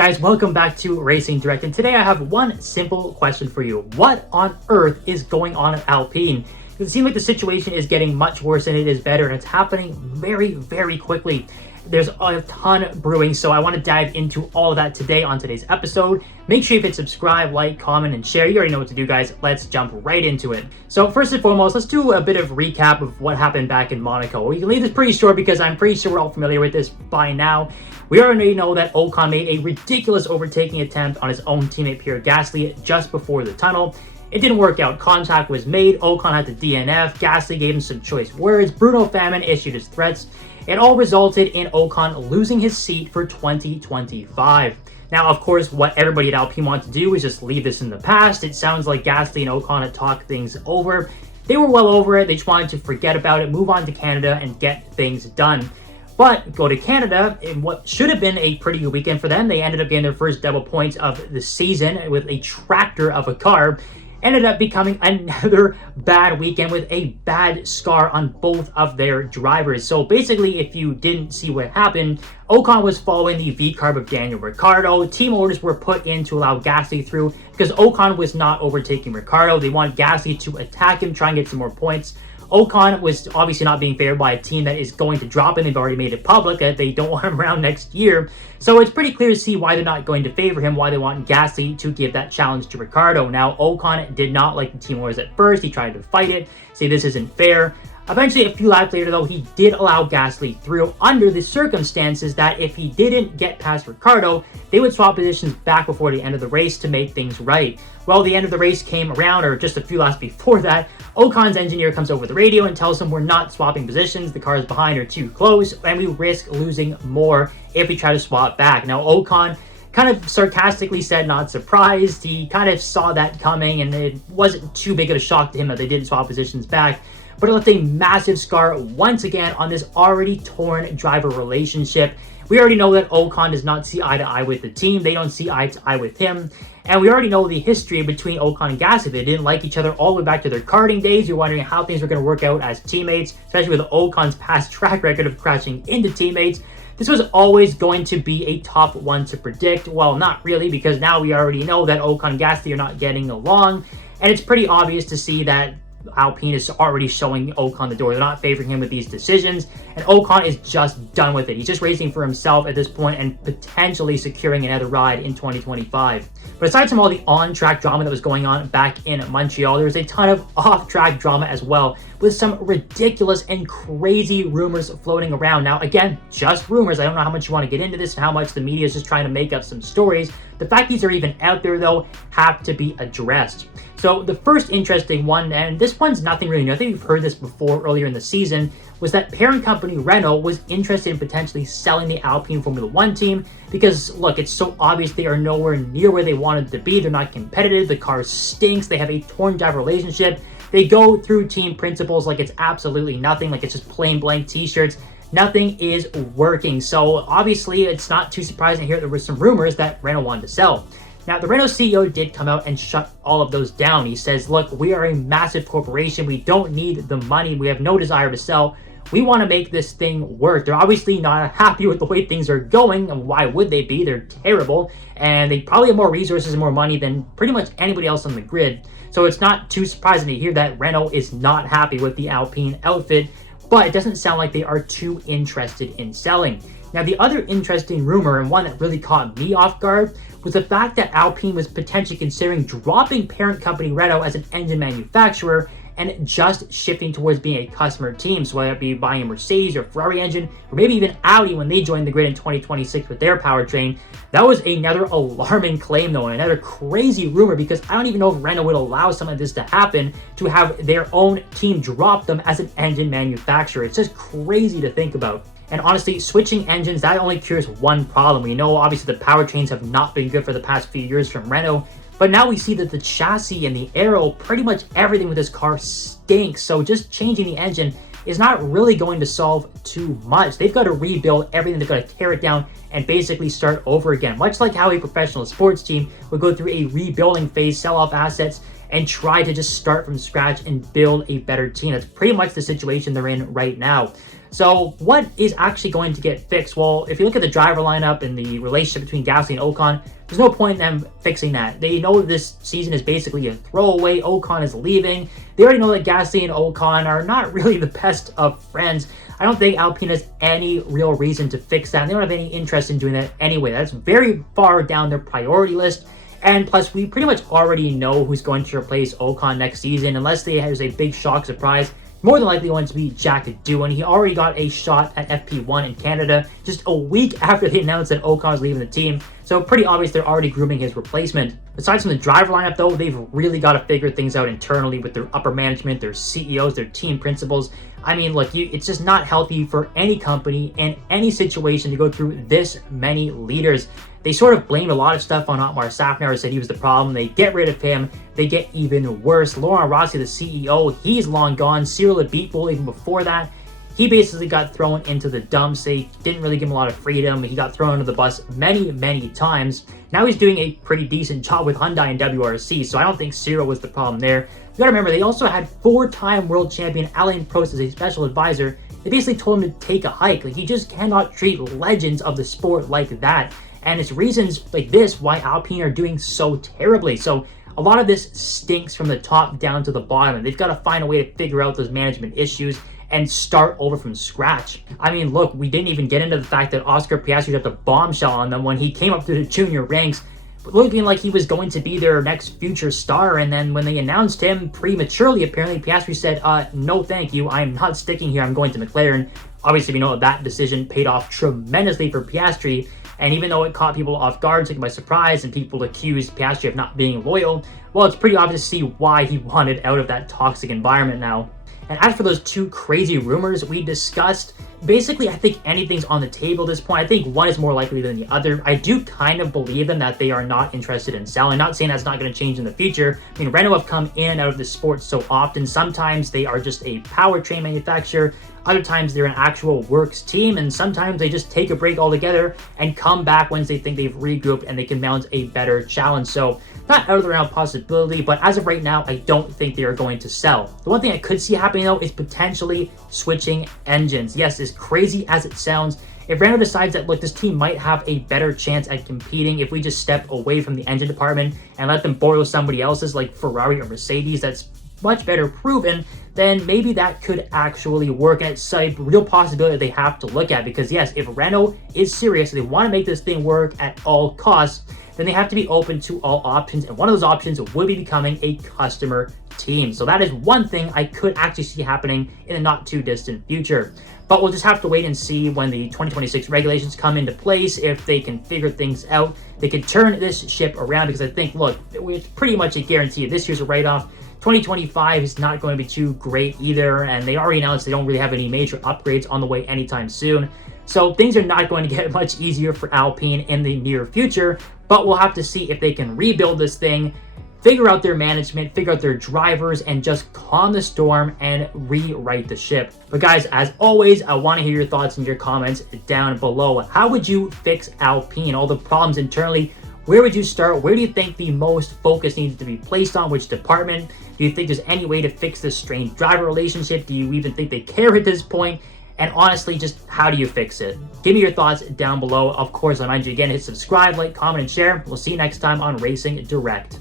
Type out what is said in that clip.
Guys, welcome back to Racing Direct, and today I have one simple question for you. What on earth is going on at Alpine? It seems like the situation is getting much worse than it is better, and it's happening very, very quickly. There's a ton brewing, so I want to dive into all of that today on today's episode. Make sure you hit subscribe, like, comment, and share. You already know what to do, guys. Let's jump right into it. So first and foremost, let's do a bit of recap of what happened back in Monaco. We can leave this pretty short because I'm pretty sure we're all familiar with this by now. We already know that Ocon made a ridiculous overtaking attempt on his own teammate Pierre Gasly just before the tunnel. It didn't work out. Contact was made. Ocon had to DNF. Gasly gave him some choice words. Bruno Famin issued his threats. It all resulted in Ocon losing his seat for 2025. Now, of course, what everybody at Alpine wants to do is just leave this in the past. It sounds like Gasly and Ocon had talked things over. They were well over it. They just wanted to forget about it, move on to Canada, and get things done. But go to Canada in what should have been a pretty good weekend for them. They ended up getting their first double points of the season with a tractor of a car. Ended up becoming another bad weekend with a bad scar on both of their drivers. So basically, if you didn't see what happened, Ocon was following the V-carb of Daniel Ricciardo. Team orders were put in to allow Gasly through because Ocon was not overtaking Ricciardo. They wanted Gasly to attack him, try and get some more points. Ocon was obviously not being favored by a team that is going to drop him. They've already made it public that they don't want him around next year. So it's pretty clear to see why they're not going to favor him, why they want Gasly to give that challenge to Ricciardo. Now, Ocon did not like the team orders at first. He tried to fight it, say this isn't fair. Eventually, a few laps later, though, he did allow Gasly through under the circumstances that if he didn't get past Ricciardo, they would swap positions back before the end of the race to make things right. Well, the end of the race came around, or just a few laps before that, Ocon's engineer comes over the radio and tells him we're not swapping positions, the cars behind are too close, and we risk losing more if we try to swap back. Now, Ocon kind of sarcastically said not surprised. He kind of saw that coming, and it wasn't too big of a shock to him that they didn't swap positions back. But it left a massive scar once again on this already torn driver relationship. We already know that Ocon does not see eye to eye with the team. They don't see eye to eye with him. And we already know the history between Ocon and Gasly. They didn't like each other all the way back to their karting days. You're wondering how things were going to work out as teammates, especially with Ocon's past track record of crashing into teammates. This was always going to be a tough one to predict. Well, not really, because now we already know that Ocon and Gasly are not getting along. And it's pretty obvious to see that Alpine is already showing Ocon the door. They're not favoring him with these decisions, and Ocon is just done with it. He's just racing for himself at this point and potentially securing another ride in 2025. But aside from all the on-track drama that was going on back in Montreal, there was a ton of off-track drama as well, with some ridiculous and crazy rumors floating around. Now, again, just rumors. I don't know how much you want to get into this and how much the media is just trying to make up some stories. The fact these are even out there, though, have to be addressed. So the first interesting one, and this one's nothing really new, I think we've heard this before earlier in the season, was that parent company Renault was interested in potentially selling the Alpine Formula 1 team because, look, it's so obvious they are nowhere near where they wanted to be. They're not competitive. The car stinks. They have a torn driver relationship. They go through team principles like it's absolutely nothing, like it's just plain blank t-shirts. Nothing is working. So obviously, it's not too surprising here there were some rumors that Renault wanted to sell. Now, the Renault CEO did come out and shut all of those down. He says, look, we are a massive corporation. We don't need the money. We have no desire to sell. We want to make this thing work. They're obviously not happy with the way things are going. And why would they be? They're terrible. And they probably have more resources and more money than pretty much anybody else on the grid. So it's not too surprising to hear that Renault is not happy with the Alpine outfit. But it doesn't sound like they are too interested in selling. Now, the other interesting rumor, and one that really caught me off guard, was the fact that Alpine was potentially considering dropping parent company Renault as an engine manufacturer and just shifting towards being a customer team. So whether it be buying a Mercedes or Ferrari engine, or maybe even Audi when they join the grid in 2026 with their powertrain. That was another alarming claim, though, and another crazy rumor, because I don't even know if Renault would allow something like this to happen, to have their own team drop them as an engine manufacturer. It's just crazy to think about. And honestly, switching engines, that only cures one problem. We know, obviously, the powertrains have not been good for the past few years from Renault, but now we see that the chassis and the aero, pretty much everything with this car stinks. So just changing the engine is not really going to solve too much. They've got to rebuild everything. They've got to tear it down and basically start over again. Much like how a professional sports team would go through a rebuilding phase, sell off assets, and try to just start from scratch and build a better team. That's pretty much the situation they're in right now. So what is actually going to get fixed? Well, if you look at the driver lineup and the relationship between Gasly and Ocon, there's no point in them fixing that. They know this season is basically a throwaway. Ocon is leaving. They already know that Gasly and Ocon are not really the best of friends. I don't think Alpine has any real reason to fix that. And they don't have any interest in doing that anyway. That's very far down their priority list. And plus, we pretty much already know who's going to replace Ocon next season. Unless there's a big shock surprise, more than likely going to be Jack Doohan. He already got a shot at FP1 in Canada just a week after they announced that Ocon was leaving the team. So pretty obvious they're already grooming his replacement. Aside from the driver lineup though, they've really got to figure things out internally with their upper management, their CEOs, their team principals. I mean, look, it's just not healthy for any company in any situation to go through this many leaders. They sort of blamed a lot of stuff on Otmar Safnauer, said he was the problem. They get rid of him. They get even worse. Laurent Rossi, the CEO, he's long gone. Cyril Abiteboul, even before that, he basically got thrown into the dumps. They didn't really give him a lot of freedom. He got thrown under the bus many, many times. Now he's doing a pretty decent job with Hyundai and WRC, so I don't think Cyril was the problem there. You gotta remember, they also had four-time world champion Alain Prost as a special advisor. They basically told him to take a hike. Like, you just cannot treat legends of the sport like that. And it's reasons like this why Alpine are doing so terribly. So a lot of this stinks from the top down to the bottom, and they've got to find a way to figure out those management issues and start over from scratch. I mean, look, we didn't even get into the fact that Oscar Piastri dropped a bombshell on them when he came up through the junior ranks, looking like he was going to be their next future star. And then when they announced him prematurely, apparently Piastri said, no thank you, I'm not sticking here, I'm going to McLaren. Obviously, we know that decision paid off tremendously for Piastri. And even though it caught people off guard, taken by surprise, and people accused Piastri of not being loyal, well, it's pretty obvious to see why he wanted out of that toxic environment now. And as for those two crazy rumors we discussed, basically, I think anything's on the table at this point. I think one is more likely than the other. I do kind of believe them that they are not interested in selling. Not saying that's not going to change in the future. I mean, Renault have come in and out of the sport so often. Sometimes they are just a powertrain manufacturer. Other times they're an actual works team, and sometimes they just take a break altogether and come back once they think they've regrouped and they can mount a better challenge. So not out of the realm of possibility, but as of right now, I don't think they are going to sell. The one thing I could see happening though is potentially switching engines. Yes, as crazy as it sounds, if Renault decides that, look, this team might have a better chance at competing if we just step away from the engine department and let them borrow somebody else's like Ferrari or Mercedes that's much better proven, then maybe that could actually work. And it's a real possibility they have to look at, because yes, if Renault is serious, they want to make this thing work at all costs, then they have to be open to all options. And one of those options would be becoming a customer team. So that is one thing I could actually see happening in the not too distant future. But we'll just have to wait and see when the 2026 regulations come into place, if they can figure things out. They can turn this ship around, because I think, look, it's pretty much a guarantee. This year's a write-off. 2025 is not going to be too great either, and they already announced they don't really have any major upgrades on the way anytime soon. So things are not going to get much easier for Alpine in the near future, but we'll have to see if they can rebuild this thing, figure out their management, figure out their drivers, and just calm the storm and rewrite the ship. But guys, as always, I want to hear your thoughts and your comments down below. How would you fix Alpine? All the problems internally, where would you start? Where do you think the most focus needs to be placed on? Which department? Do you think there's any way to fix this strange driver relationship? Do you even think they care at this point? And honestly, just how do you fix it? Give me your thoughts down below. Of course, I remind you again, hit subscribe, like, comment, and share. We'll see you next time on Racing Direct.